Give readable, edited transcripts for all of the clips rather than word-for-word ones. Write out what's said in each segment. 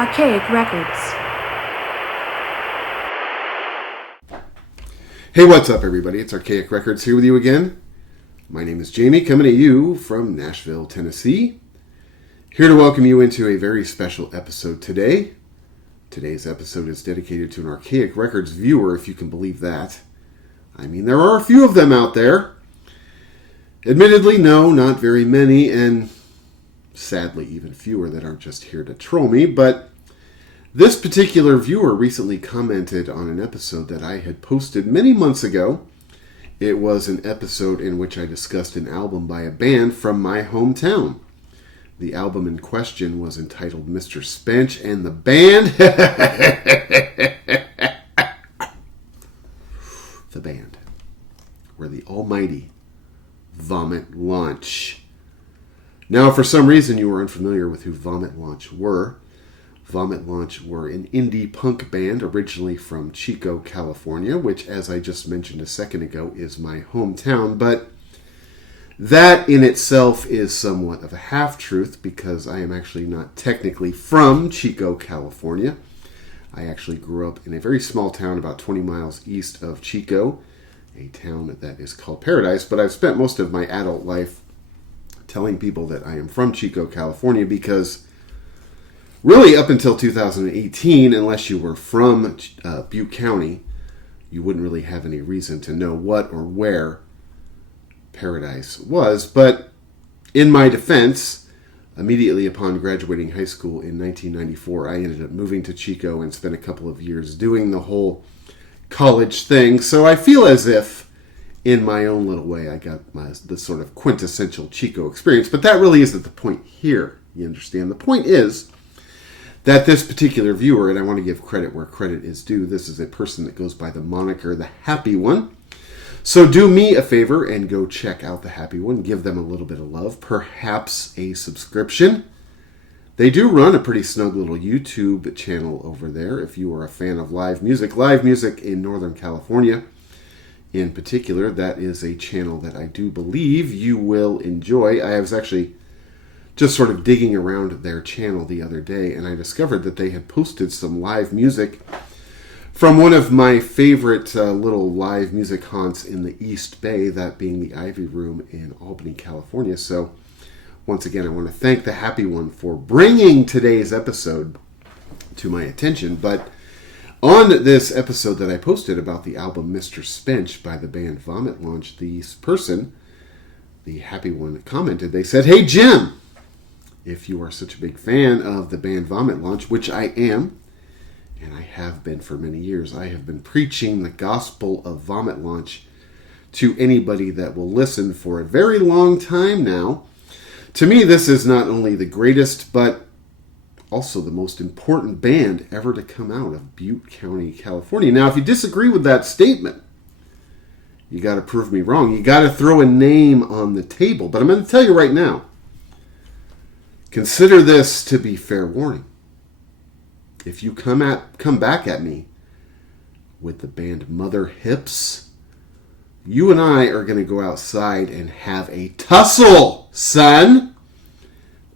Archaic Records. Hey, what's up, everybody? It's Archaic Records here with you again. My name is Jamie, coming to you from Nashville, Tennessee. Here to welcome you into a very special episode today. Today's episode is dedicated to an Archaic Records viewer, if you can believe that. I mean, there are a few of them out there. Admittedly, no, not very many, and sadly, even fewer that aren't just here to troll me, but this particular viewer recently commented on an episode that I had posted many months ago. It was an episode in which I discussed an album by a band from my hometown. The album in question was entitled Mr. Spench, and the band... the band were the almighty Vomit Launch. Now, for some reason, you are unfamiliar with who Vomit Launch were. Vomit Launch were an indie punk band originally from Chico, California, which, as I just mentioned a second ago, is my hometown. But that in itself is somewhat of a half-truth because I am actually not technically from Chico, California. I actually grew up in a very small town about 20 miles east of Chico, a town that is called Paradise. But I've spent most of my adult life telling people that I am from Chico, California, because really up until 2018, unless you were from Butte County, you wouldn't really have any reason to know what or where Paradise was. But in my defense, immediately upon graduating high school in 1994, I ended up moving to Chico and spent a couple of years doing the whole college thing. So I feel as if in my own little way, I got the sort of quintessential Chico experience. But that really isn't the point here, you understand? The point is that this particular viewer, and I want to give credit where credit is due, this is a person that goes by the moniker The Happy One. So do me a favor and go check out The Happy One. Give them a little bit of love, perhaps a subscription. They do run a pretty snug little YouTube channel over there if you are a fan of live music in Northern California. In particular, that is a channel that I do believe you will enjoy. I was actually just sort of digging around their channel the other day, and I discovered that they had posted some live music from one of my favorite little live music haunts in the East Bay, that being the Ivy Room in Albany, California. So, once again, I want to thank The Happy One for bringing today's episode to my attention, but on this episode that I posted about the album Mr. Spench by the band Vomit Launch, this person, The Happy One, commented. They said, "Hey Jim, if you are such a big fan of the band Vomit Launch," which I am, and I have been for many years, I have been preaching the gospel of Vomit Launch to anybody that will listen for a very long time now. To me, this is not only the greatest, but also the most important band ever to come out of Butte County, California. Now, if you disagree with that statement, you got to prove me wrong. You got to throw a name on the table. But I'm going to tell you right now, consider this to be fair warning. If you come back at me with the band Mother Hips, you and I are going to go outside and have a tussle, son.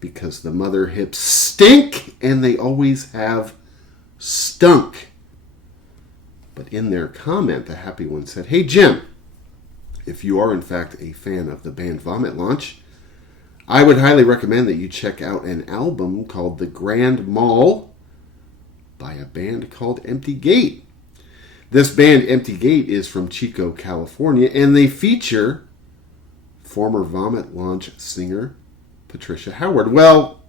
Because the Mother Hips stink, and they always have stunk. But in their comment, The Happy One said, "Hey Jim, if you are in fact a fan of the band Vomit Launch, I would highly recommend that you check out an album called The Grand Mall by a band called Empty Gate. This band, Empty Gate, is from Chico, California, and they feature former Vomit Launch singer Patricia Howard." Well,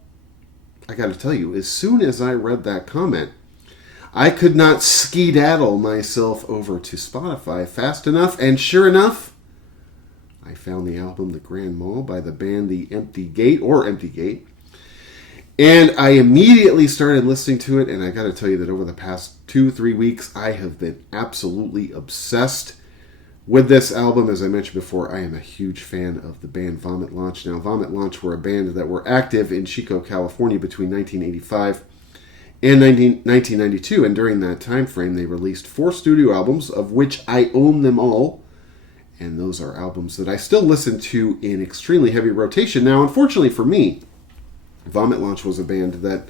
I got to tell you, as soon as I read that comment, I could not skedaddle myself over to Spotify fast enough, and sure enough, I found the album The Grand Mall by the band The Empty Gate, or Empty Gate, and I immediately started listening to it, and I got to tell you that over the past 2-3 weeks, I have been absolutely obsessed with this album. As I mentioned before, I am a huge fan of the band Vomit Launch. Now, Vomit Launch were a band that were active in Chico, California between 1985 and 1992, and during that time frame, they released 4 studio albums, of which I own them all, and those are albums that I still listen to in extremely heavy rotation. Now, unfortunately for me, Vomit Launch was a band that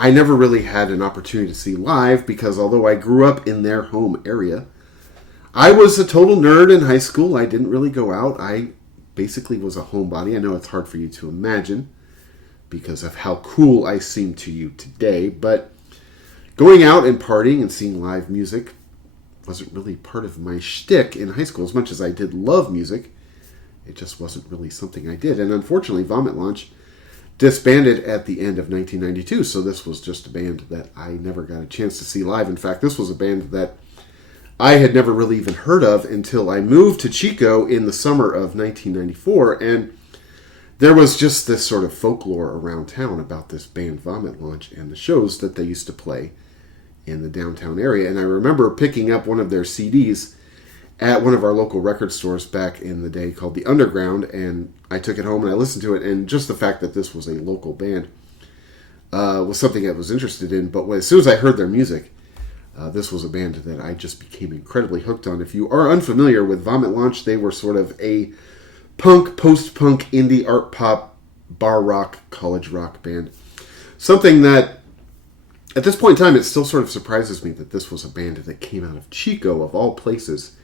I never really had an opportunity to see live because although I grew up in their home area, I was a total nerd in high school. I didn't really go out. I basically was a homebody. I know it's hard for you to imagine because of how cool I seem to you today, but going out and partying and seeing live music wasn't really part of my shtick in high school. As much as I did love music, it just wasn't really something I did. And unfortunately, Vomit Launch disbanded at the end of 1992, so this was just a band that I never got a chance to see live. In fact, this was a band that I had never really even heard of until I moved to Chico in the summer of 1994, and there was just this sort of folklore around town about this band Vomit Launch and the shows that they used to play in the downtown area. And I remember picking up one of their CDs at one of our local record stores back in the day called The Underground, and I took it home and I listened to it, and just the fact that this was a local band was something I was interested in. But as soon as I heard their music, this was a band that I just became incredibly hooked on. If you are unfamiliar with Vomit Launch, they were sort of a punk, post-punk, indie, art pop, bar rock, college rock band. Something that, at this point in time, it still sort of surprises me that this was a band that came out of Chico, of all places,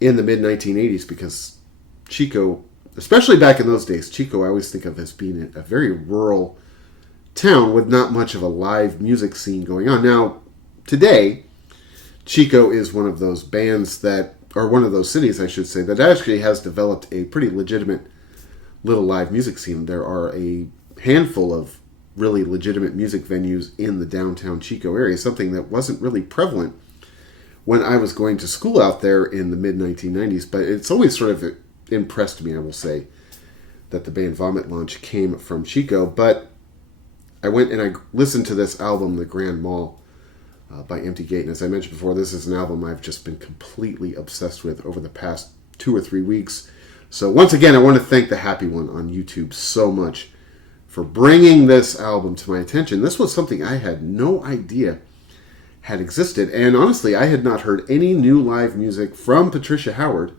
in the mid-1980s, because Chico, especially back in those days, Chico I always think of as being a very rural town with not much of a live music scene going on. Now, today, Chico is one of those bands that, or one of those cities, I should say, that actually has developed a pretty legitimate little live music scene. There are a handful of really legitimate music venues in the downtown Chico area, something that wasn't really prevalent when I was going to school out there in the mid-1990s, but it's always sort of impressed me, I will say, that the band Vomit Launch came from Chico. But I went and I listened to this album, The Grand Mall, by Empty Gate. And as I mentioned before, this is an album I've just been completely obsessed with over the past 2 or 3 weeks. So once again, I want to thank the Happy One on YouTube so much for bringing this album to my attention. This was something I had no idea had existed. And honestly, I had not heard any new live music from Patricia Howard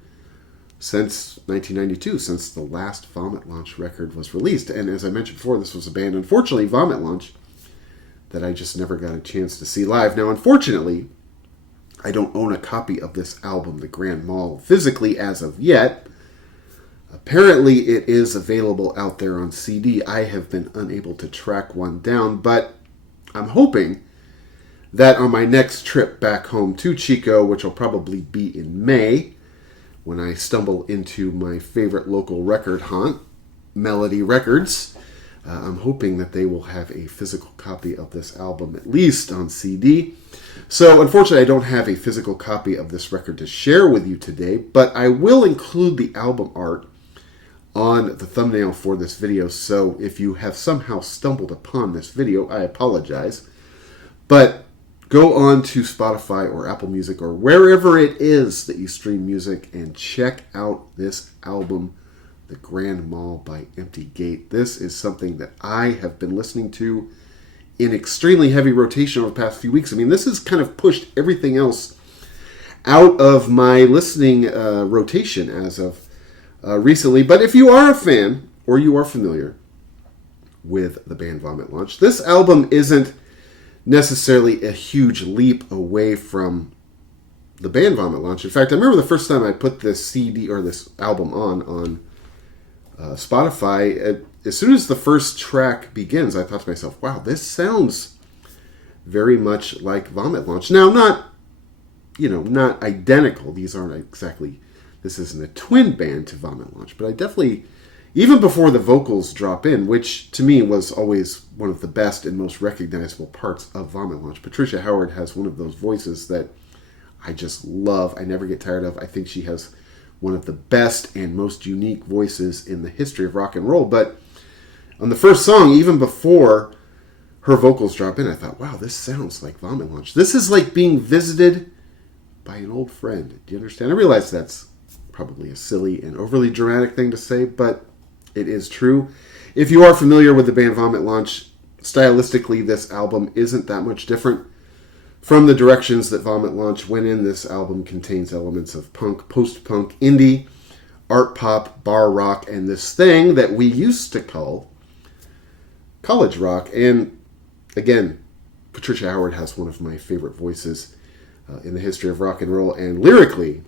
since 1992, since the last Vomit Launch record was released. And as I mentioned before, this was a band, unfortunately, Vomit Launch, that I just never got a chance to see live. Now, unfortunately, I don't own a copy of this album, The Grand Mall, physically as of yet. Apparently, it is available out there on CD. I have been unable to track one down, but I'm hoping that on my next trip back home to Chico, which will probably be in May, when I stumble into my favorite local record haunt, Melody Records, I'm hoping that they will have a physical copy of this album, at least on CD. So, unfortunately, I don't have a physical copy of this record to share with you today, but I will include the album art on the thumbnail for this video. So, if you have somehow stumbled upon this video, I apologize. But go on to Spotify or Apple Music or wherever it is that you stream music and check out this album, The Grand Mall by Empty Gate. This is something that I have been listening to in extremely heavy rotation over the past few weeks. I mean, this has kind of pushed everything else out of my listening rotation as of recently. But if you are a fan or you are familiar with the band Vomit Launch, this album isn't necessarily a huge leap away from the band Vomit Launch. In fact, I remember the first time I put this CD or this album on Spotify, as soon as the first track begins, I thought to myself, wow, this sounds very much like Vomit Launch. Now, not identical. These aren't exactly, this isn't a twin band to Vomit Launch, but I definitely, even before the vocals drop in, which to me was always one of the best and most recognizable parts of Vomit Launch. Patricia Howard has one of those voices that I just love. I never get tired of. I think she has one of the best and most unique voices in the history of rock and roll. But on the first song, even before her vocals drop in, I thought, wow, this sounds like Vomit Launch. This is like being visited by an old friend. Do you understand? I realize that's probably a silly and overly dramatic thing to say, but it is true. If you are familiar with the band Vomit Launch, stylistically, this album isn't that much different from the directions that Vomit Launch went in. This album contains elements of punk, post-punk, indie, art pop, bar rock, and this thing that we used to call college rock. And again, Patricia Howard has one of my favorite voices in the history of rock and roll, and lyrically,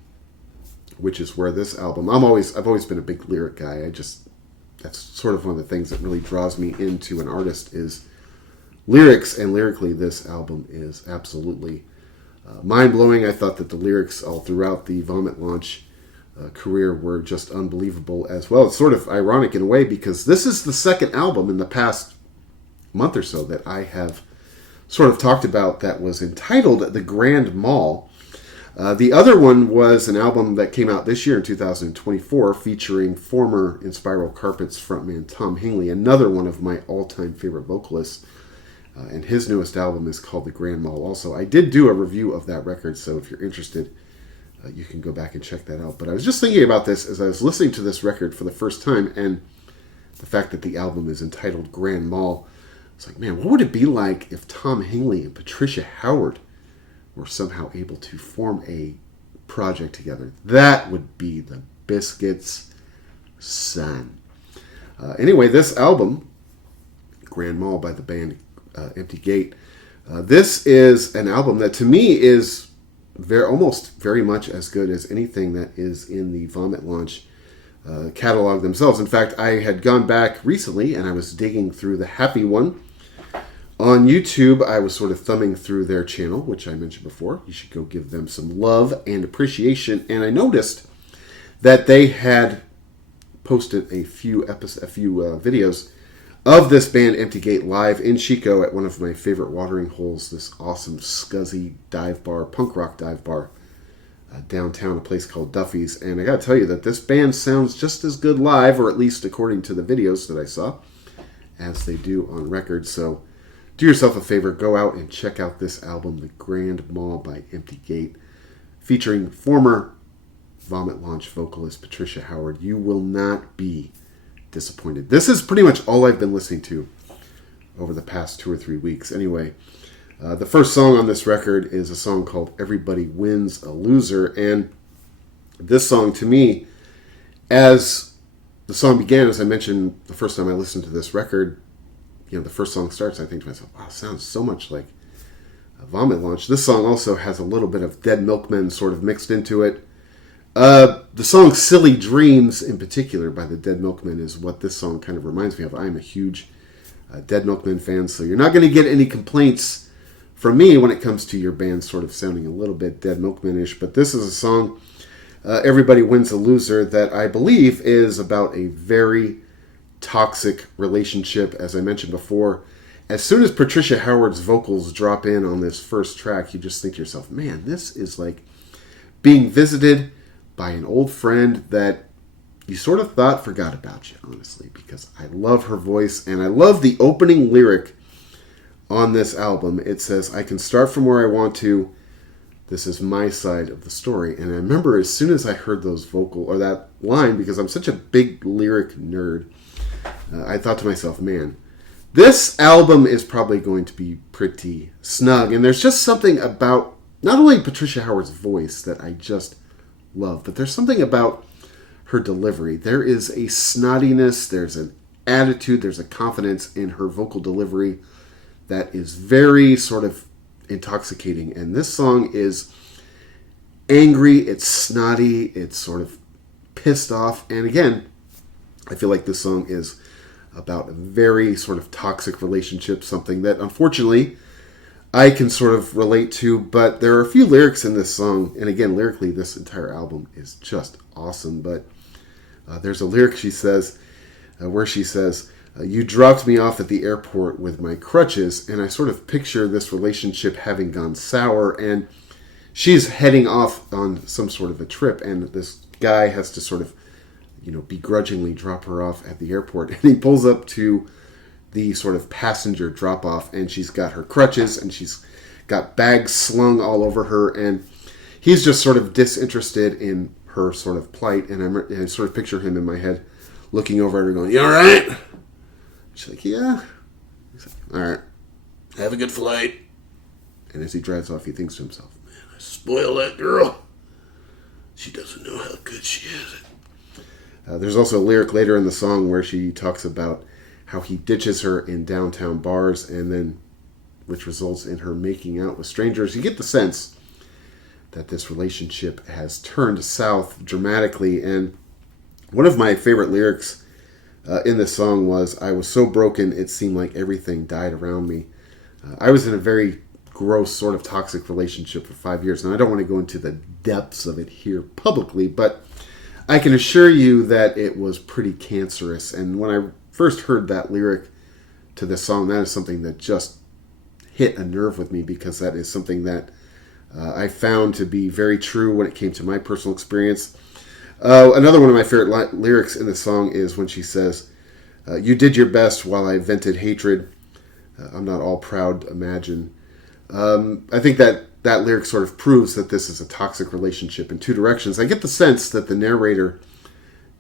which is where this album, I've always been a big lyric guy. That's sort of one of the things that really draws me into an artist is lyrics, and lyrically this album is absolutely mind-blowing. I thought that the lyrics all throughout the Vomit Launch career were just unbelievable as well. It's sort of ironic in a way because this is the second album in the past month or so that I have sort of talked about that was entitled The Grand Mall. The other one was an album that came out this year in 2024 featuring former In Spiral Carpets frontman Tom Hingley, another one of my all-time favorite vocalists. And his newest album is called The Grand Mall also. I did do a review of that record, so if you're interested, you can go back and check that out. But I was just thinking about this as I was listening to this record for the first time, and the fact that the album is entitled Grand Mall. It's like, man, what would it be like if Tom Hingley and Patricia Howard were somehow able to form a project together? That would be the biscuits, son. Anyway, this album, Grand Mall by the band Empty Gate, this is an album that to me is almost very much as good as anything that is in the Vomit Launch catalog themselves. In fact, I had gone back recently and I was digging through the Happy One on YouTube. I was sort of thumbing through their channel, which I mentioned before. You should go give them some love and appreciation. And I noticed that they had posted a few videos of this band Empty Gate live in Chico at one of my favorite watering holes, this awesome scuzzy dive bar, punk rock dive bar downtown, a place called Duffy's. And I gotta tell you that this band sounds just as good live, or at least according to the videos that I saw, as they do on record. So do yourself a favor, go out and check out this album, The Grand Mall by Empty Gate, featuring former Vomit Launch vocalist Patricia Howard. You will not be disappointed. This is pretty much all I've been listening to over the past 2 or 3 weeks. Anyway, the first song on this record is a song called Everybody Wins a Loser, and this song to me, as the song began, as I mentioned the first time I listened to this record, the first song starts, I think to myself, wow, it sounds so much like a Vomit Launch. This song also has a little bit of Dead Milkmen sort of mixed into it. The song Silly Dreams in particular by the Dead Milkmen is what this song kind of reminds me of. I'm a huge Dead Milkmen fan, so you're not going to get any complaints from me when it comes to your band sort of sounding a little bit Dead Milkmen-ish. But this is a song, Everybody Wins a Loser, that I believe is about a very toxic relationship. As I mentioned before, as soon as Patricia Howard's vocals drop in on this first track, you just think to yourself, man, this is like being visited by an old friend that you sort of thought forgot about you, honestly, because I love her voice, and I love the opening lyric on this album. It says, I can start from where I want to. This is my side of the story. And I remember as soon as I heard that line, because I'm such a big lyric nerd, I thought to myself, man, this album is probably going to be pretty snug. And there's just something about not only Patricia Howard's voice that I just love, but there's something about her delivery. There is a snottiness, there's an attitude, there's a confidence in her vocal delivery that is very sort of intoxicating. And this song is angry, it's snotty, it's sort of pissed off. And again, I feel like this song is about a very sort of toxic relationship, something that unfortunately I can sort of relate to. But there are a few lyrics in this song, and again, lyrically, this entire album is just awesome. But there's a lyric she says, where she says, you dropped me off at the airport with my crutches, and I sort of picture this relationship having gone sour, and she's heading off on some sort of a trip, and this guy has to sort of, begrudgingly drop her off at the airport, and he pulls up to the sort of passenger drop-off, and she's got her crutches, and she's got bags slung all over her, and he's just sort of disinterested in her sort of plight, and I sort of picture him in my head looking over at her going, you all right? She's like, yeah. He's like, all right, have a good flight. And as he drives off, he thinks to himself, man, I spoil that girl. She doesn't know how good she is. There's also a lyric later in the song where she talks about how he ditches her in downtown bars and then which results in her making out with strangers. You get the sense that this relationship has turned south dramatically. And one of my favorite lyrics in this song was, "I was so broken, it seemed like everything died around me." I was in a very gross, sort of toxic relationship for 5 years, and I don't want to go into the depths of it here publicly, but I can assure you that it was pretty cancerous. And when I first heard that lyric to this song, that is something that just hit a nerve with me, because that is something that I found to be very true when it came to my personal experience. Another one of my favorite lyrics in the song is when she says, "You did your best while I vented hatred. I'm not all proud, imagine." I think that lyric sort of proves that this is a toxic relationship in two directions. I get the sense that the narrator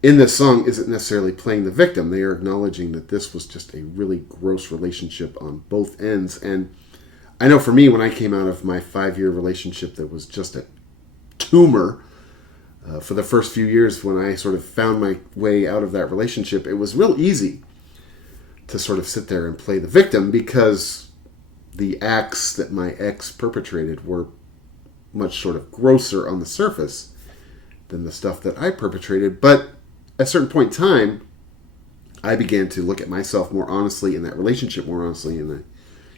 in this song isn't necessarily playing the victim. They are acknowledging that this was just a really gross relationship on both ends. And I know for me, when I came out of my 5-year relationship that was just a tumor, for the first few years when I sort of found my way out of that relationship, it was real easy to sort of sit there and play the victim, because the acts that my ex perpetrated were much sort of grosser on the surface than the stuff that I perpetrated. But at a certain point in time, I began to look at myself more honestly, in that relationship more honestly, and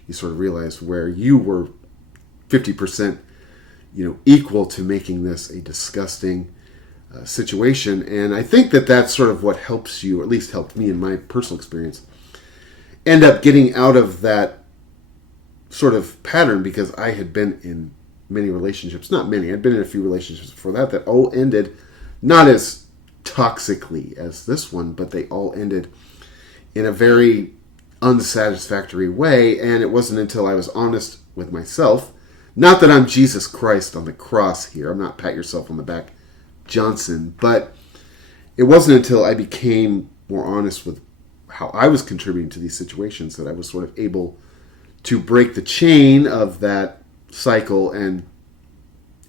you sort of realize where you were 50%, equal to making this a disgusting situation. And I think that that's sort of what helps you, or at least helped me in my personal experience, end up getting out of that sort of pattern, because I had been in many relationships, not many, I'd been in a few relationships before that all ended not as toxically as this one, but they all ended in a very unsatisfactory way. And it wasn't until I was honest with myself, not that I'm Jesus Christ on the cross here, I'm not pat yourself on the back Johnson, but it wasn't until I became more honest with how I was contributing to these situations that I was sort of able to break the chain of that cycle, and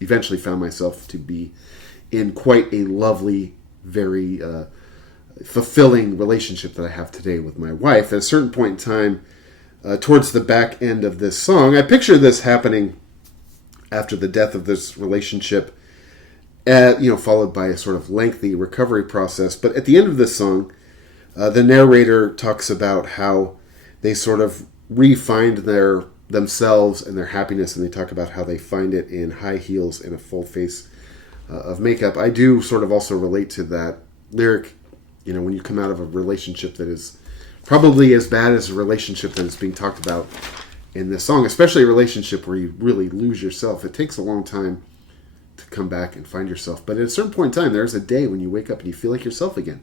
eventually found myself to be in quite a lovely, very fulfilling relationship that I have today with my wife. At a certain point in time, towards the back end of this song, I picture this happening after the death of this relationship, followed by a sort of lengthy recovery process. But at the end of this song, the narrator talks about how they sort of re-find themselves and their happiness, and they talk about how they find it in high heels and a full face of makeup. I do sort of also relate to that lyric, when you come out of a relationship that is probably as bad as a relationship that is being talked about in this song, especially a relationship where you really lose yourself. It takes a long time to come back and find yourself. But at a certain point in time, there's a day when you wake up and you feel like yourself again.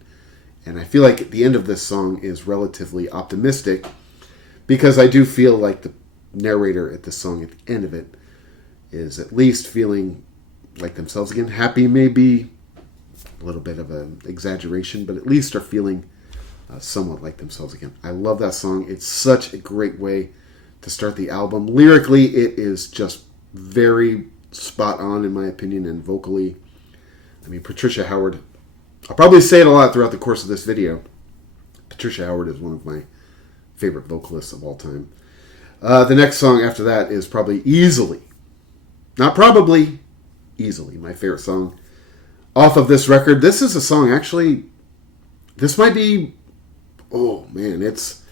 And I feel like the end of this song is relatively optimistic, because I do feel like the narrator at the song, at the end of it, is at least feeling like themselves again. Happy may be a little bit of an exaggeration, but at least are feeling somewhat like themselves again. I love that song. It's such a great way to start the album. Lyrically, it is just very spot on, in my opinion, and vocally. I mean, Patricia Howard, I'll probably say it a lot throughout the course of this video. Patricia Howard is one of my favorite vocalists of all time. The next song after that is probably easily my favorite song off of this record. This is a song, actually, this might be, oh man, it's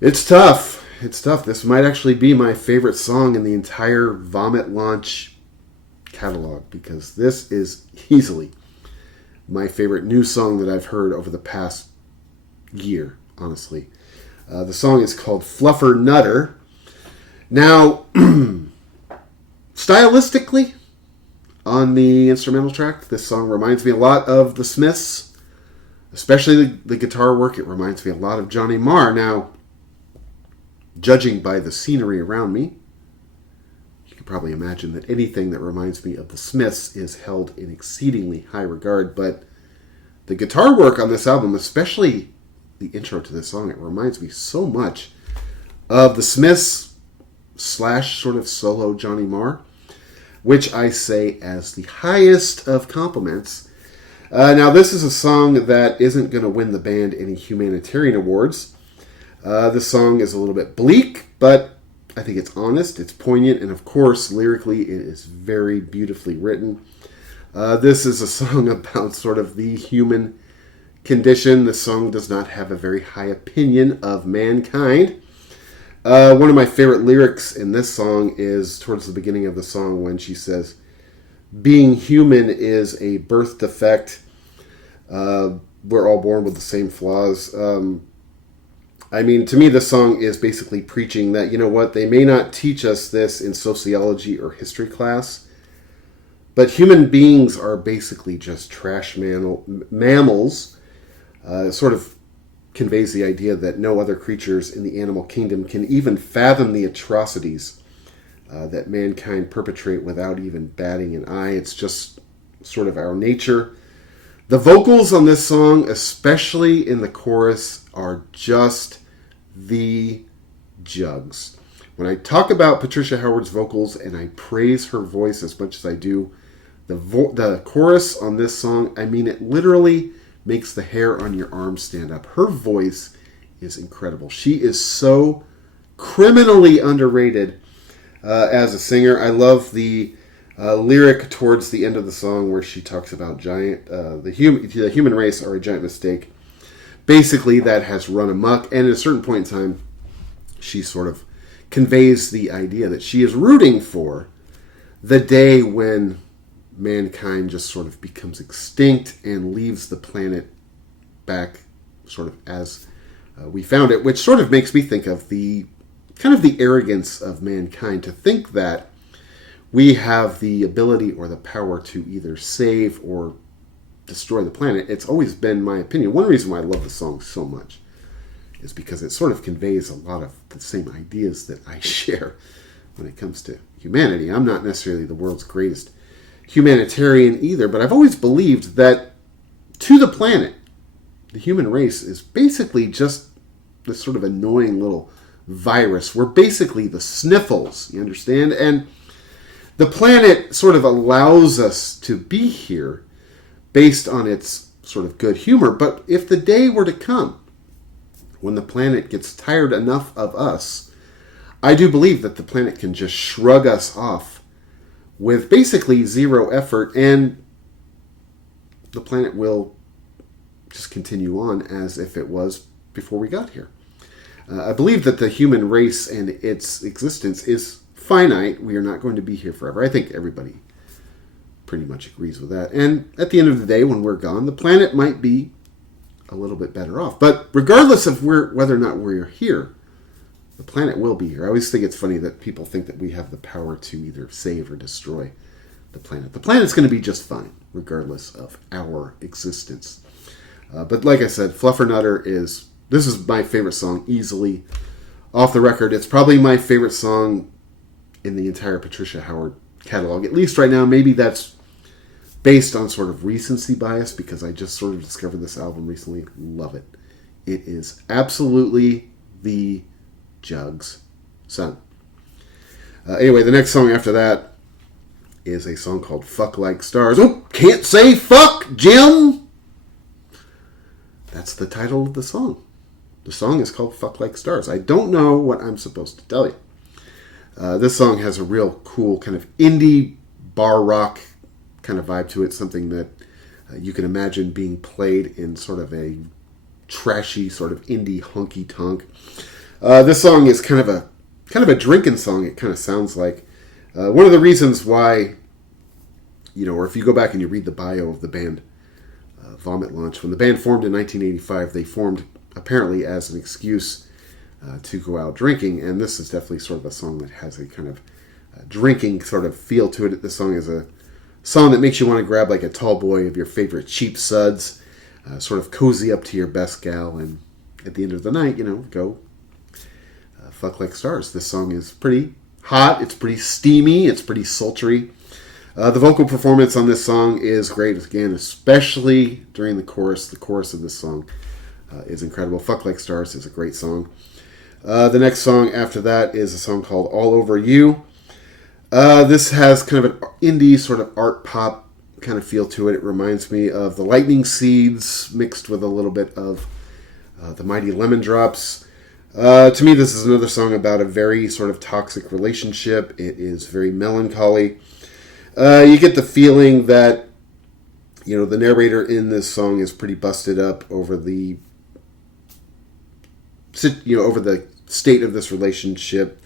tough. It's tough. This might actually be my favorite song in the entire Vomit Launch catalog, because this is easily my favorite new song that I've heard over the past year, honestly. The song is called Fluffer Nutter. Now, stylistically, on the instrumental track, this song reminds me a lot of The Smiths, especially the guitar work. It reminds me a lot of Johnny Marr. Now, judging by the scenery around me, you can probably imagine that anything that reminds me of The Smiths is held in exceedingly high regard. But the guitar work on this album, especially the intro to this song, it reminds me so much of The Smiths / sort of solo Johnny Marr, which I say as the highest of compliments. Now, this is a song that isn't going to win the band any humanitarian awards. This song is a little bit bleak, but I think it's honest, it's poignant, and of course, lyrically, it is very beautifully written. This is a song about sort of the human condition. The song does not have a very high opinion of mankind. One of my favorite lyrics in this song is towards the beginning of the song when she says, "Being human is a birth defect. We're all born with the same flaws." I mean, to me, this song is basically preaching that, you know what, they may not teach us this in sociology or history class, but human beings are basically just trash mammals. Sort of conveys the idea that no other creatures in the animal kingdom can even fathom the atrocities that mankind perpetrate without even batting an eye. It's just sort of our nature. The vocals on this song, especially in the chorus, are just the jugs. When I talk about Patricia Howard's vocals and I praise her voice as much as I do, the chorus on this song, I mean, it literally makes the hair on your arm stand up. Her voice is incredible. She is so criminally underrated as a singer. I love the lyric towards the end of the song where she talks about the human race are a giant mistake. Basically, that has run amok, and at a certain point in time, she sort of conveys the idea that she is rooting for the day when mankind just sort of becomes extinct and leaves the planet back sort of as we found it, which sort of makes me think of the kind of the arrogance of mankind to think that we have the ability or the power to either save or destroy the planet. It's always been my opinion. One reason why I love the song so much is because it sort of conveys a lot of the same ideas that I share when it comes to humanity. I'm not necessarily the world's greatest humanitarian either, but I've always believed that to the planet, the human race is basically just this sort of annoying little virus. We're basically the sniffles, you understand? And the planet sort of allows us to be here based on its sort of good humor. But if the day were to come when the planet gets tired enough of us, I do believe that the planet can just shrug us off with basically zero effort, and the planet will just continue on as if it was before we got here. I believe that the human race and its existence is finite. We are not going to be here forever. I think everybody pretty much agrees with that. And at the end of the day, when we're gone, the planet might be a little bit better off. But regardless of whether or not we're here, the planet will be here. I always think it's funny that people think that we have the power to either save or destroy the planet. The planet's going to be just fine, regardless of our existence. But like I said, Fluffernutter this is my favorite song, easily. Off the record, it's probably my favorite song in the entire Patricia Howard catalog. At least right now, maybe that's based on sort of recency bias, because I just sort of discovered this album recently. Love it. It is absolutely the jugs. Son. Anyway, the next song after that is a song called Fuck Like Stars. Oh, can't say fuck, Jim! That's the title of the song. The song is called Fuck Like Stars. I don't know what I'm supposed to tell you. This song has a real cool kind of indie bar rock kind of vibe to it. Something that you can imagine being played in sort of a trashy sort of indie honky tonk. This song is kind of a drinking song. It kind of sounds like one of the reasons why, or if you go back and you read the bio of the band Vomit Launch, when the band formed in 1985, they formed apparently as an excuse to go out drinking, and this is definitely sort of a song that has a kind of drinking sort of feel to it. This song is a song that makes you want to grab like a tall boy of your favorite cheap suds, sort of cozy up to your best gal, and at the end of the night, go fuck like stars. This song is pretty hot, it's pretty steamy, it's pretty sultry. The vocal performance on this song is great, again, especially during the chorus. The chorus of this song is incredible. Fuck Like Stars is a great song. The next song after that is a song called All Over You. This has kind of an indie sort of art pop kind of feel to it. It reminds me of the Lightning Seeds mixed with a little bit of the Mighty Lemon Drops. To me, this is another song about a very sort of toxic relationship. It is very melancholy. You get the feeling that, the narrator in this song is pretty busted up over the, over the state of this relationship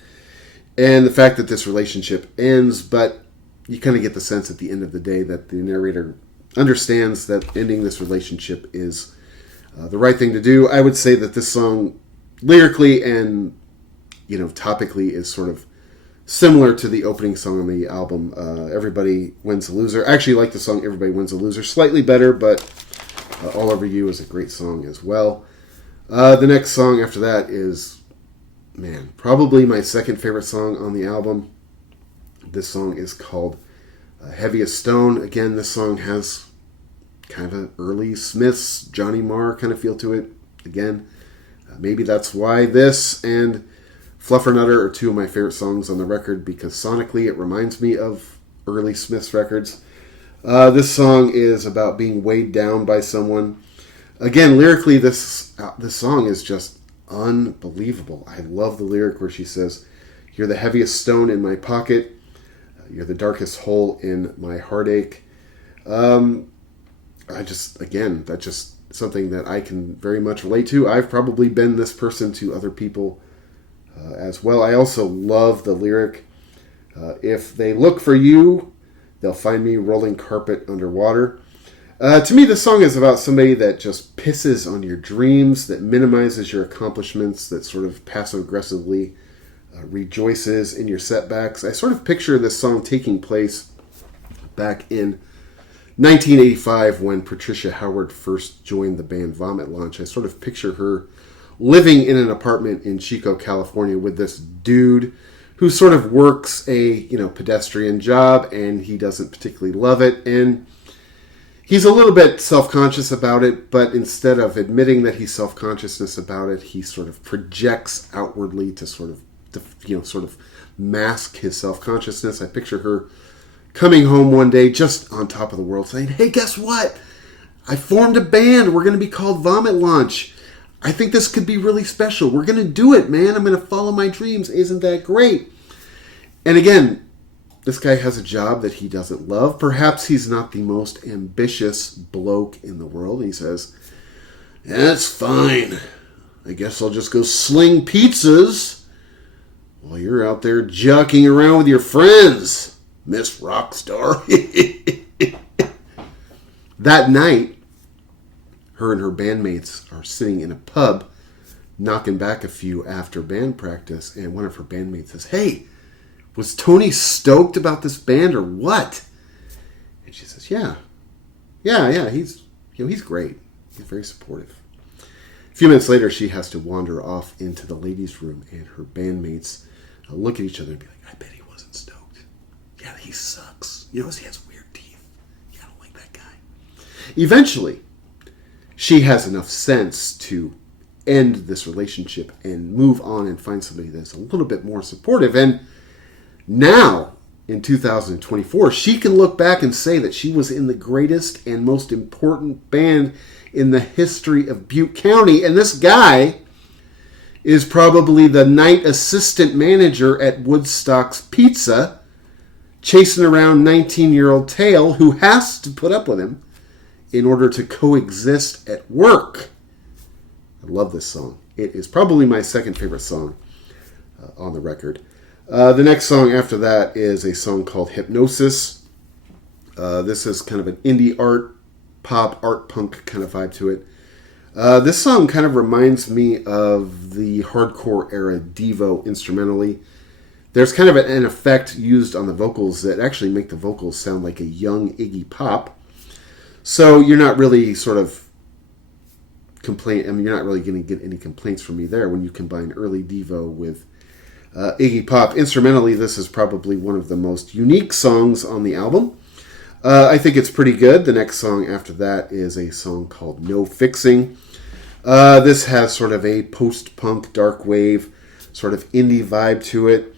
and the fact that this relationship ends, but you kind of get the sense at the end of the day that the narrator understands that ending this relationship is the right thing to do. I would say that this song, lyrically and, topically, is sort of similar to the opening song on the album, Everybody Wins a Loser. I actually like the song Everybody Wins a Loser slightly better, but All Over You is a great song as well. The next song after that is, probably my second favorite song on the album. This song is called Heaviest Stone. Again, this song has kind of an early Smiths, Johnny Marr kind of feel to it. Again, maybe that's why this and Fluffernutter are two of my favorite songs on the record, because sonically it reminds me of early Smiths records. This song is about being weighed down by someone. Again, lyrically, this song is just unbelievable. I love the lyric where she says, "You're the heaviest stone in my pocket. You're the darkest hole in my heartache." That's just something that I can very much relate to. I've probably been this person to other people as well. I also love the lyric, "If they look for you, they'll find me rolling carpet underwater." To me, this song is about somebody that just pisses on your dreams, that minimizes your accomplishments, that sort of passive-aggressively rejoices in your setbacks. I sort of picture this song taking place back in 1985 when Patricia Howard first joined the band Vomit Launch. I sort of picture her living in an apartment in Chico, California with this dude who sort of works a, pedestrian job, and he doesn't particularly love it, and he's a little bit self-conscious about it, but instead of admitting that he's self-conscious about it, he sort of projects outwardly to sort of mask his self-consciousness. I picture her coming home one day just on top of the world saying, "Hey, guess what? I formed a band. We're going to be called Vomit Launch. I think this could be really special. We're going to do it, man. I'm going to follow my dreams. Isn't that great?" And again, this guy has a job that he doesn't love. Perhaps he's not the most ambitious bloke in the world. He says, "That's fine. I guess I'll just go sling pizzas while you're out there jockeying around with your friends, Miss Rockstar." That night, her and her bandmates are sitting in a pub, knocking back a few after band practice, and one of her bandmates says, "Hey, was Tony stoked about this band or what?" And she says, Yeah, he's great. He's very supportive." A few minutes later, she has to wander off into the ladies' room, and her bandmates look at each other and be like, "I bet he wasn't stoked. Yeah, he sucks. He has weird teeth. Yeah, I don't like that guy." Eventually, she has enough sense to end this relationship and move on and find somebody that's a little bit more supportive. And now, in 2024, she can look back and say that she was in the greatest and most important band in the history of Butte County. And this guy is probably the night assistant manager at Woodstock's Pizza, chasing around 19-year-old Tail, who has to put up with him in order to coexist at work. I love this song. It is probably my second favorite song on the record. The next song after that is a song called Hypnosis. This is kind of an indie art punk kind of vibe to it. This song kind of reminds me of the hardcore era Devo instrumentally. There's kind of an effect used on the vocals that actually make the vocals sound like a young Iggy Pop. So you're not really sort of you're not really going to get any complaints from me there when you combine early Devo with Iggy Pop. Instrumentally, this is probably one of the most unique songs on the album. I think it's pretty good. The next song after that is a song called No Fixing. This has sort of a post-punk, dark wave, sort of indie vibe to it.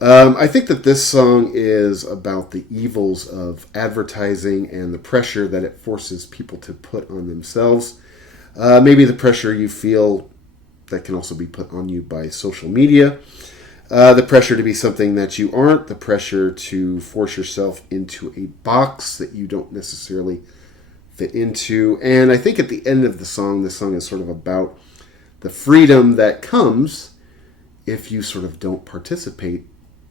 I think that this song is about the evils of advertising and the pressure that it forces people to put on themselves. Maybe the pressure you feel that can also be put on you by social media. The pressure to be something that you aren't, the pressure to force yourself into a box that you don't necessarily fit into. And I think at the end of the song is sort of about the freedom that comes if you sort of don't participate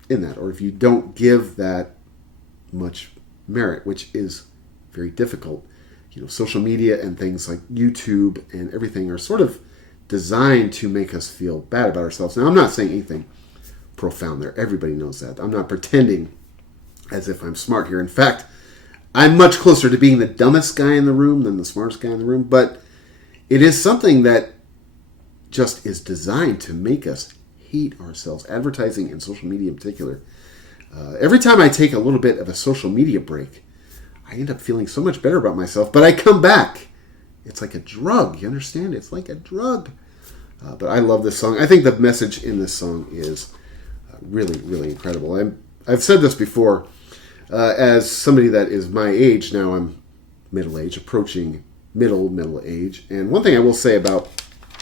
in that, or if you don't give that much merit, which is very difficult. Social media and things like YouTube and everything are sort of designed to make us feel bad about ourselves. Now, I'm not saying anything profound there. Everybody knows that. I'm not pretending as if I'm smart here. In fact, I'm much closer to being the dumbest guy in the room than the smartest guy in the room. But it is something that just is designed to make us hate ourselves. Advertising and social media in particular. Every time I take a little bit of a social media break, I end up feeling so much better about myself. But I come back. It's like a drug. You understand? It's like a drug. But I love this song. I think the message in this song is really, really incredible. I've said this before. As somebody that is my age, now I'm middle age, approaching middle age. And one thing I will say about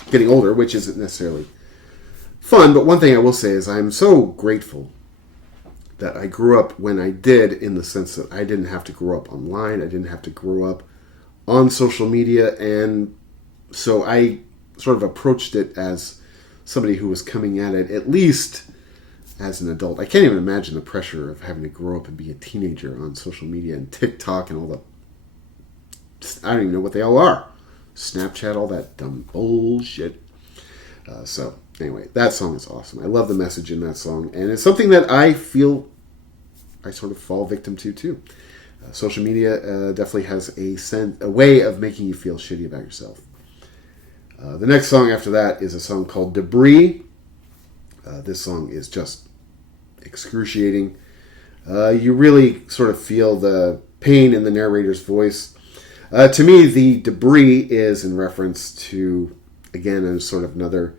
getting older, which isn't necessarily fun, but one thing I will say is I'm so grateful that I grew up when I did, in the sense that I didn't have to grow up online. I didn't have to grow up on social media. And so I sort of approached it as somebody who was coming at it, at least as an adult. I can't even imagine the pressure of having to grow up and be a teenager on social media and TikTok and all the... I don't even know what they all are. Snapchat, all that dumb bullshit. So, anyway, that song is awesome. I love the message in that song. And it's something that I feel I sort of fall victim to, too. Social media definitely has a way of making you feel shitty about yourself. The next song after that is a song called Debris. This song is just excruciating. You really sort of feel the pain in the narrator's voice. To me, the debris is in reference to, again, a sort of another,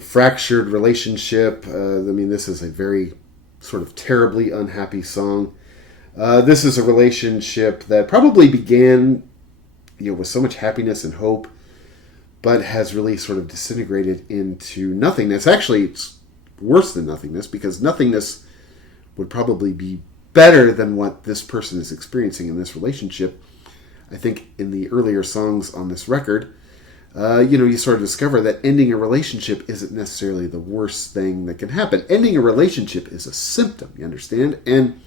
fractured relationship. This is a very sort of terribly unhappy song. This is a relationship that probably began, with so much happiness and hope, but has really sort of disintegrated into nothingness. Actually, it's worse than nothingness, because nothingness would probably be better than what this person is experiencing in this relationship. I think in the earlier songs on this record, you sort of discover that ending a relationship isn't necessarily the worst thing that can happen. Ending a relationship is a symptom, you understand? And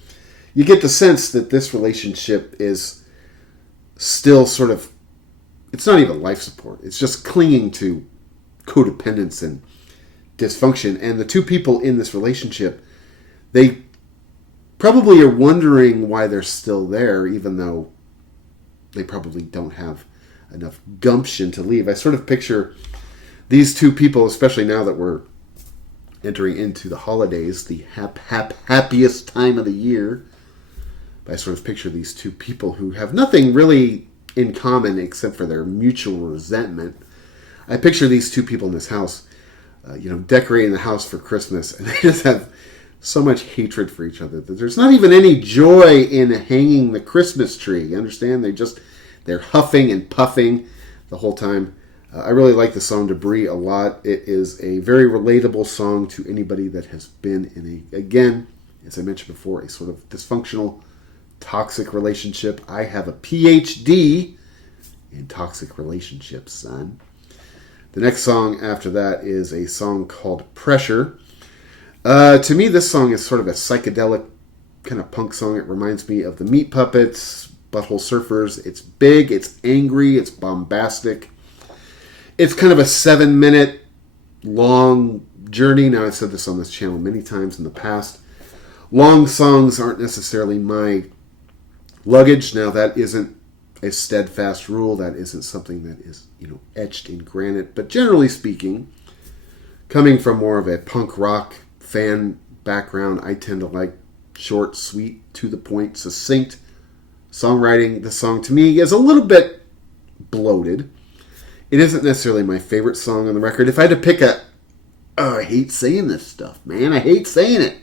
you get the sense that this relationship is still sort of, it's not even life support. It's just clinging to codependence and dysfunction. And the two people in this relationship, they probably are wondering why they're still there, even though they probably don't have enough gumption to leave. I sort of picture these two people, especially now that we're entering into the holidays, the happiest time of the year. I sort of picture these two people who have nothing really in common except for their mutual resentment. I picture these two people in this house, decorating the house for Christmas, and they just have so much hatred for each other that there's not even any joy in hanging the Christmas tree. You understand? They're huffing and puffing the whole time. I really like the song Debris a lot. It is a very relatable song to anybody that has been in again, as I mentioned before, a sort of dysfunctional, toxic relationship. I have a PhD in toxic relationships, son. The next song after that is a song called Pressure. To me, this song is sort of a psychedelic kind of punk song. It reminds me of the Meat Puppets, Butthole Surfers. It's big, it's angry, it's bombastic. It's kind of a 7-minute long journey. Now, I've said this on this channel many times in the past. Long songs aren't necessarily my luggage. Now, that isn't a steadfast rule. That isn't something that is, etched in granite. But generally speaking, coming from more of a punk rock fan background, I tend to like short, sweet, to the point, succinct songwriting. The song, to me, is a little bit bloated. It isn't necessarily my favorite song on the record. If I had to pick I hate saying this stuff, man. I hate saying it.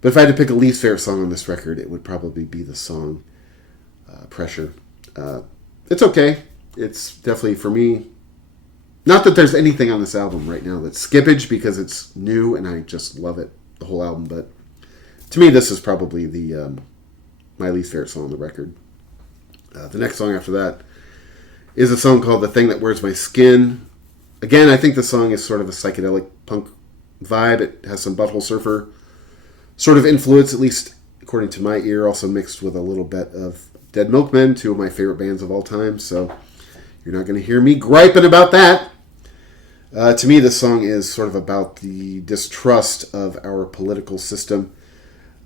But if I had to pick a least favorite song on this record, it would probably be the song Pressure. It's okay. It's definitely, for me, Not that there's anything on this album right now that's skippage, because it's new and I just love it, the whole album. But to me, this is probably my least favorite song on the record. The next song after that is a song called The Thing That Wears My Skin. Again, I think the song is sort of a psychedelic punk vibe. It has some Butthole Surfer sort of influence, at least according to my ear, also mixed with a little bit of Dead Milkmen, two of my favorite bands of all time. So you're not going to hear me griping about that. To me, this song is sort of about the distrust of our political system.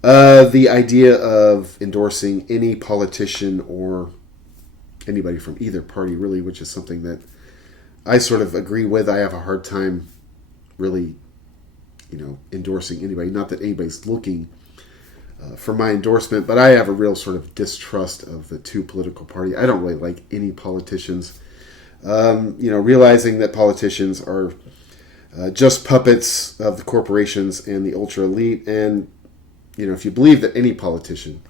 The idea of endorsing any politician or anybody from either party, really, which is something that I sort of agree with. I have a hard time really, endorsing anybody. Not that anybody's looking for my endorsement, but I have a real sort of distrust of the two political parties. I don't really like any politicians. Realizing that politicians are just puppets of the corporations and the ultra elite. And, if you believe that any politician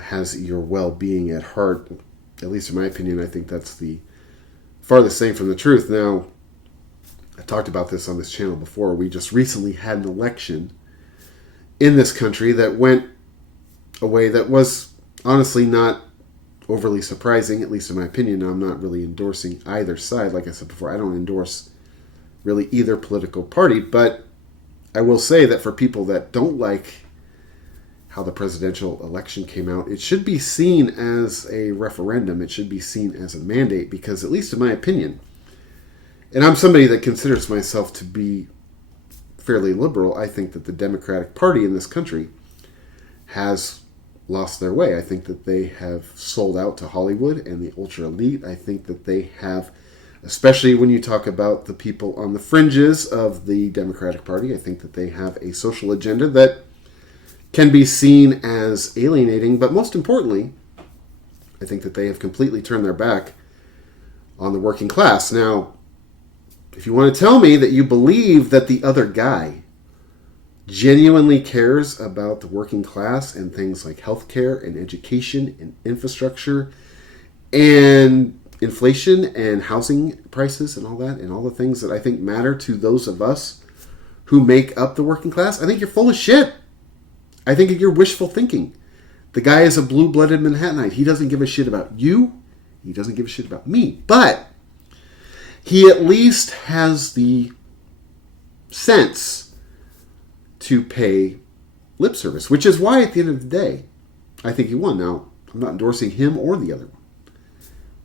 has your well-being at heart, at least in my opinion, I think that's the farthest thing from the truth. Now, I talked about this on this channel before. We just recently had an election in this country that went a way that was honestly not overly surprising, at least in my opinion. Now, I'm not really endorsing either side. Like I said before, I don't endorse really either political party, but I will say that for people that don't like how the presidential election came out, it should be seen as a referendum. It should be seen as a mandate, because at least in my opinion, and I'm somebody that considers myself to be fairly liberal, I think that the Democratic Party in this country has lost their way. I think that they have sold out to Hollywood and the ultra elite. I think that they have, especially when you talk about the people on the fringes of the Democratic Party, I think that they have a social agenda that can be seen as alienating. But most importantly, I think that they have completely turned their back on the working class. Now, if you want to tell me that you believe that the other guy genuinely cares about the working class and things like healthcare and education and infrastructure and inflation and housing prices and all that, and all the things that I think matter to those of us who make up the working class, I think you're full of shit. I think you're wishful thinking. The guy is a blue-blooded Manhattanite. He doesn't give a shit about you. He doesn't give a shit about me. But he at least has the sense to pay lip service, which is why at the end of the day, I think he won. Now, I'm not endorsing him or the other one.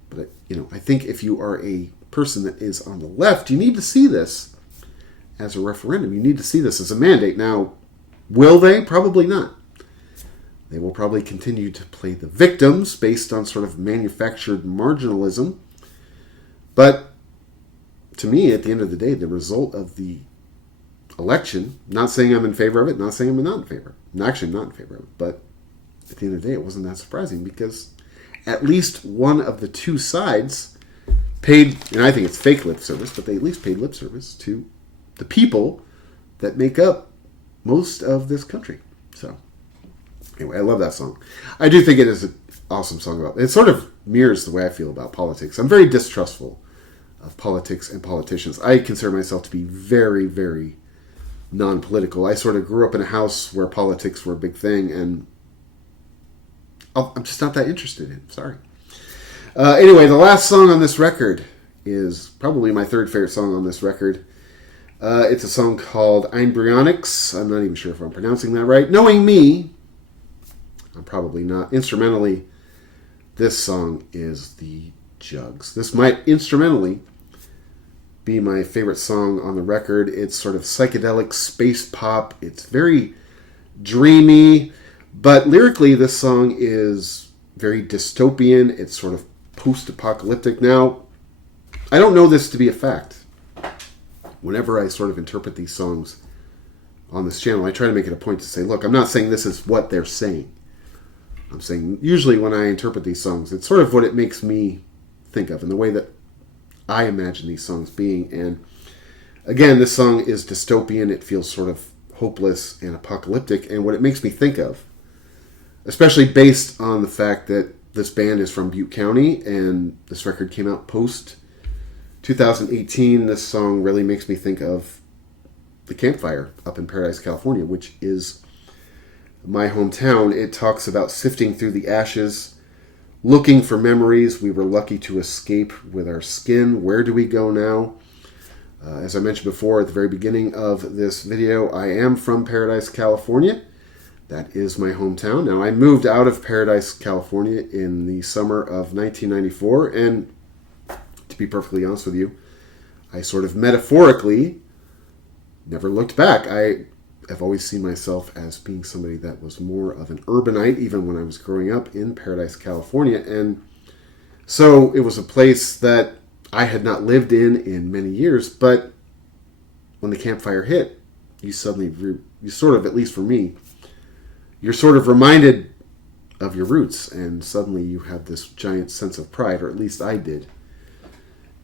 But, I think if you are a person that is on the left, you need to see this as a referendum. You need to see this as a mandate. Now, will they? Probably not. They will probably continue to play the victims based on sort of manufactured marginalism. But to me, at the end of the day, the result of the election, not saying I'm in favor of it, not saying I'm not in favor. I'm actually not in favor of it. But at the end of the day, it wasn't that surprising, because at least one of the two sides paid, and I think it's fake lip service, but they at least paid lip service to the people that make up most of this country. So, anyway, I love that song. I do think it is an awesome song about it. It sort of mirrors the way I feel about politics. I'm very distrustful of politics and politicians. I consider myself to be very, very non-political. I sort of grew up in a house where politics were a big thing, and I'm just not that interested in it. Sorry. Anyway, the last song on this record is probably my third favorite song on this record. It's a song called Embryonics. I'm not even sure if I'm pronouncing that right. Knowing me, I'm probably not. Instrumentally, this song is the Jugs. This might instrumentally be my favorite song on the record. It's sort of psychedelic space pop. It's very dreamy, but lyrically this song is very dystopian. It's sort of post-apocalyptic. Now, I don't know this to be a fact. Whenever I sort of interpret these songs on this channel, I try to make it a point to say, look, I'm not saying this is what they're saying. I'm saying usually when I interpret these songs, it's sort of what it makes me think of and the way that I imagine these songs being. And again, this song is dystopian. It feels sort of hopeless and apocalyptic. And what it makes me think of, especially based on the fact that this band is from Butte County and this record came out post 2018, this song really makes me think of the campfire up in Paradise, California, which is my hometown. It talks about sifting through the ashes, looking for memories we were lucky to escape with our skin. Where do we go now? As I mentioned before at the very beginning of this video, I am from Paradise, California. That is my hometown. Now, I moved out of Paradise, California in the summer of 1994, and to be perfectly honest with you, I sort of metaphorically never looked back. I have always seen myself as being somebody that was more of an urbanite, even when I was growing up in Paradise, California. And so it was a place that I had not lived in many years. But when the campfire hit, you sort of, at least for me, you're sort of reminded of your roots. And suddenly you have this giant sense of pride, or at least I did,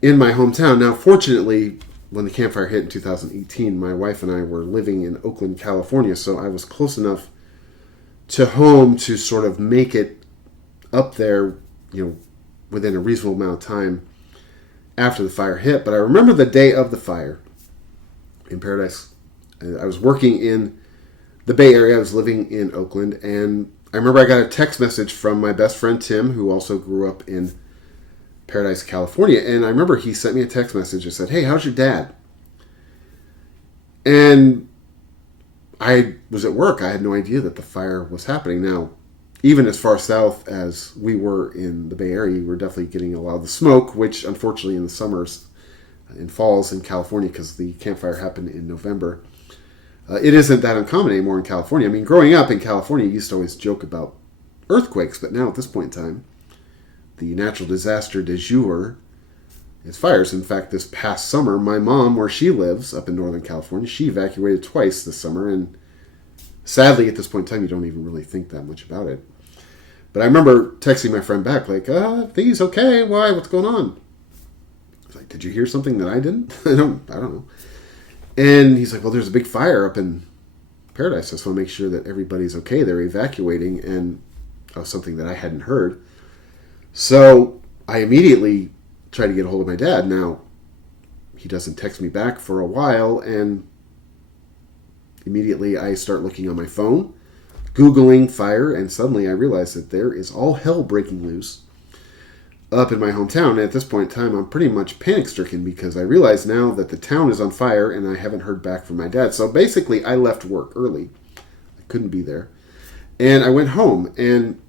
in my hometown. Now, fortunately, when the campfire hit in 2018, my wife and I were living in Oakland, California, so I was close enough to home to sort of make it up there, within a reasonable amount of time after the fire hit. But I remember the day of the fire in Paradise. I was working in the Bay Area. I was living in Oakland, and I remember I got a text message from my best friend Tim, who also grew up in Paradise, California. And I remember he sent me a text message and said, "Hey, how's your dad?" And I was at work. I had no idea that the fire was happening. Now, even as far south as we were in the Bay Area, we were definitely getting a lot of the smoke, which unfortunately in the summers and falls in California, because the campfire happened in November, it isn't that uncommon anymore in California. I mean, growing up in California, you used to always joke about earthquakes, but now at this point in time, the natural disaster du jour is fires. In fact, this past summer, my mom, where she lives up in Northern California, she evacuated twice this summer. And sadly, at this point in time, you don't even really think that much about it. But I remember texting my friend back, like, I think he's okay. Why? What's going on? I was like, did you hear something that I didn't? I don't know. And he's like, well, there's a big fire up in Paradise. I just want to make sure that everybody's okay. They're evacuating. And that was something that I hadn't heard. So I immediately tried to get a hold of my dad. Now, he doesn't text me back for a while, and immediately I start looking on my phone, Googling fire, and suddenly I realize that there is all hell breaking loose up in my hometown. And at this point in time, I'm pretty much panic-stricken because I realize now that the town is on fire and I haven't heard back from my dad. So basically, I left work early. I couldn't be there. And I went home, and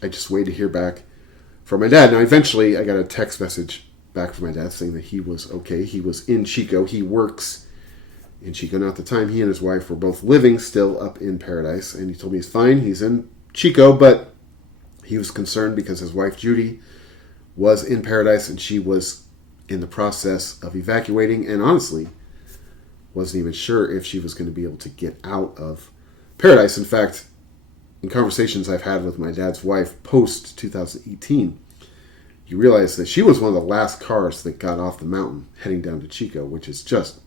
I just waited to hear back from my dad. Now, eventually, I got a text message back from my dad saying that he was okay. He was in Chico. He works in Chico. Now, at the time, he and his wife were both living still up in Paradise, and he told me he's fine. He's in Chico, but he was concerned because his wife, Judy, was in Paradise, and she was in the process of evacuating, and honestly, wasn't even sure if she was going to be able to get out of Paradise. In fact, in conversations I've had with my dad's wife post-2018, you realize that she was one of the last cars that got off the mountain heading down to Chico, which is just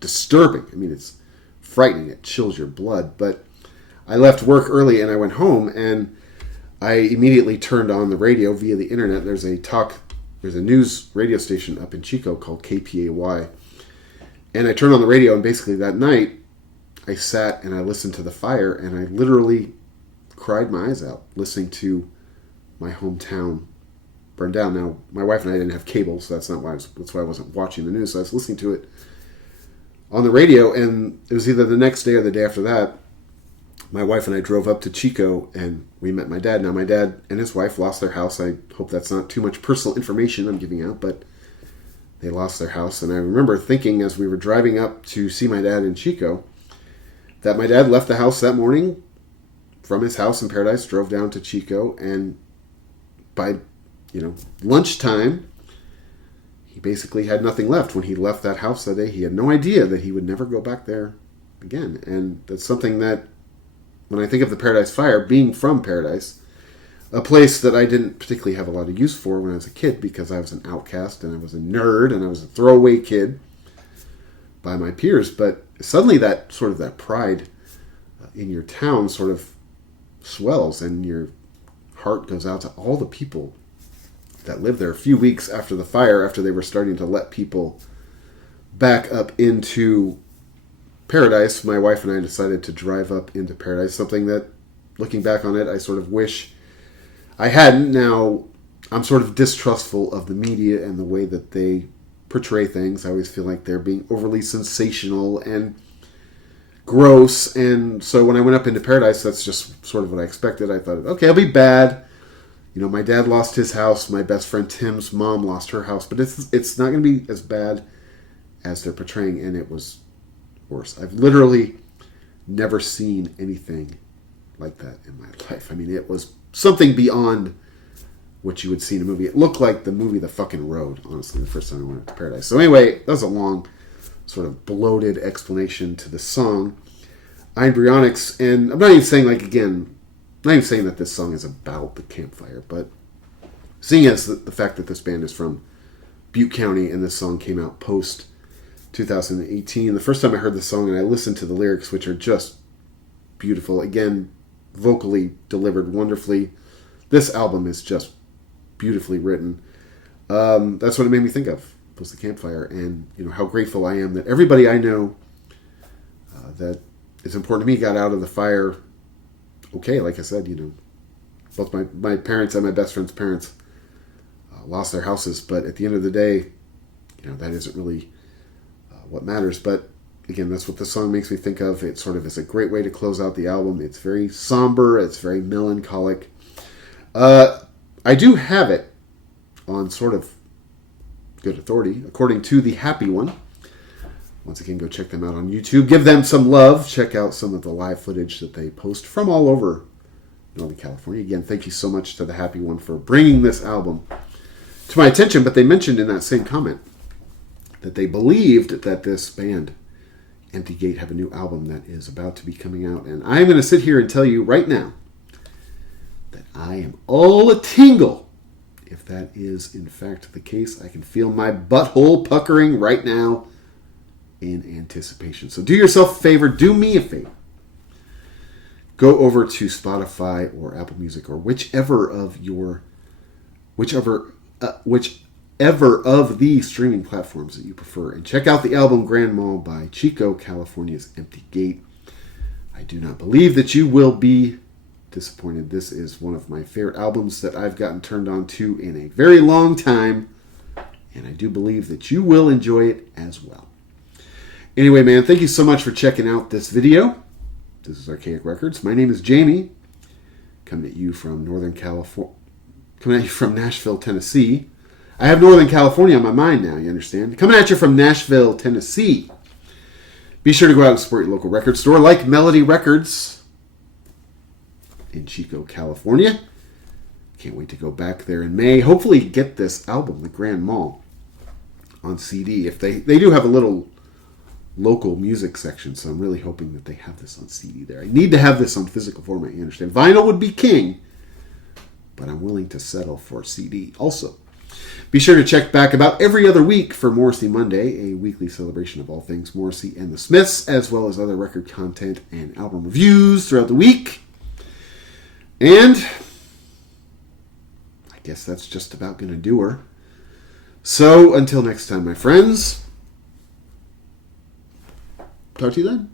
disturbing. I mean, it's frightening. It chills your blood. But I left work early and I went home, and I immediately turned on the radio via the internet. There's a news radio station up in Chico called KPAY. And I turned on the radio, and basically that night, I sat and I listened to the fire, and I literally cried my eyes out listening to my hometown burn down. Now, my wife and I didn't have cable, so that's why I wasn't watching the news. So I was listening to it on the radio, and it was either the next day or the day after that. My wife and I drove up to Chico, and we met my dad. Now, my dad and his wife lost their house. I hope that's not too much personal information I'm giving out, but they lost their house. And I remember thinking as we were driving up to see my dad in Chico, that my dad left the house that morning from his house in Paradise, drove down to Chico, and by, lunchtime, he basically had nothing left. When he left that house that day, he had no idea that he would never go back there again. And that's something that, when I think of the Paradise Fire, being from Paradise, a place that I didn't particularly have a lot of use for when I was a kid because I was an outcast and I was a nerd and I was a throwaway kid by my peers, but suddenly that pride in your town sort of swells, and your heart goes out to all the people that lived there a few weeks after the fire, after they were starting to let people back up into Paradise. My wife and I decided to drive up into Paradise, something that, looking back on it, I sort of wish I hadn't. Now, I'm sort of distrustful of the media and the way that they portray things. I always feel like they're being overly sensational and gross, and so when I went up into Paradise, that's just sort of what I expected. I thought, okay, it'll be bad. You know, my dad lost his house. My best friend Tim's mom lost her house, but it's not going to be as bad as they're portraying, and it was worse. I've literally never seen anything like that in my life. I mean, it was something beyond what you would see in a movie. It looked like the movie The Fucking Road, honestly, the first time I went to Paradise. So anyway, that was a long, sort of bloated explanation to the song Embryonics. And I'm not even saying, like, again, not even saying that this song is about the campfire, but seeing as the fact that this band is from Butte County and this song came out post 2018, the first time I heard the song and I listened to the lyrics, which are just beautiful, again, vocally delivered wonderfully. This album is just beautifully written. That's what it made me think of, was the campfire, and you know how grateful I am that everybody I know that is important to me got out of the fire okay. Like I said, you know, both my parents and my best friend's parents lost their houses, but at the end of the day, you know, that isn't really what matters. But again, that's what the song makes me think of. It sort of is a great way to close out the album. It's very somber. It's very melancholic. I do have it on sort of good authority, according to The Happy One. Once again, go check them out on YouTube. Give them some love. Check out some of the live footage that they post from all over Northern California. Again, thank you so much to The Happy One for bringing this album to my attention. But they mentioned in that same comment that they believed that this band, Empty Gate, have a new album that is about to be coming out. And I'm going to sit here and tell you right now that I am all a-tingle if that is in fact the case. I can feel my butthole puckering right now in anticipation. So do yourself a favor, do me a favor. Go over to Spotify or Apple Music or whichever of the streaming platforms that you prefer, and check out the album Grand Mal by Chico, California's Empty Gate. I do not believe that you will be disappointed. This is one of my favorite albums that I've gotten turned on to in a very long time, and I do believe that you will enjoy it as well. Anyway, man, thank you so much for checking out this video. This is Archaic Records. My name is Jamie, coming at you from Nashville, Tennessee. I have Northern California on my mind now, you understand? Coming at you from Nashville, Tennessee. Be sure to go out and support your local record store like Melody Records in Chico, California. Can't wait to go back there in May. Hopefully get this album, The Grand Mal, on CD. If they do have a little local music section, so I'm really hoping that they have this on CD there. I need to have this on physical format, you understand? Vinyl would be king, but I'm willing to settle for CD also. Be sure to check back about every other week for Morrissey Monday, a weekly celebration of all things Morrissey and the Smiths, as well as other record content and album reviews throughout the week. And I guess that's just about going to do her. So until next time, my friends, talk to you then.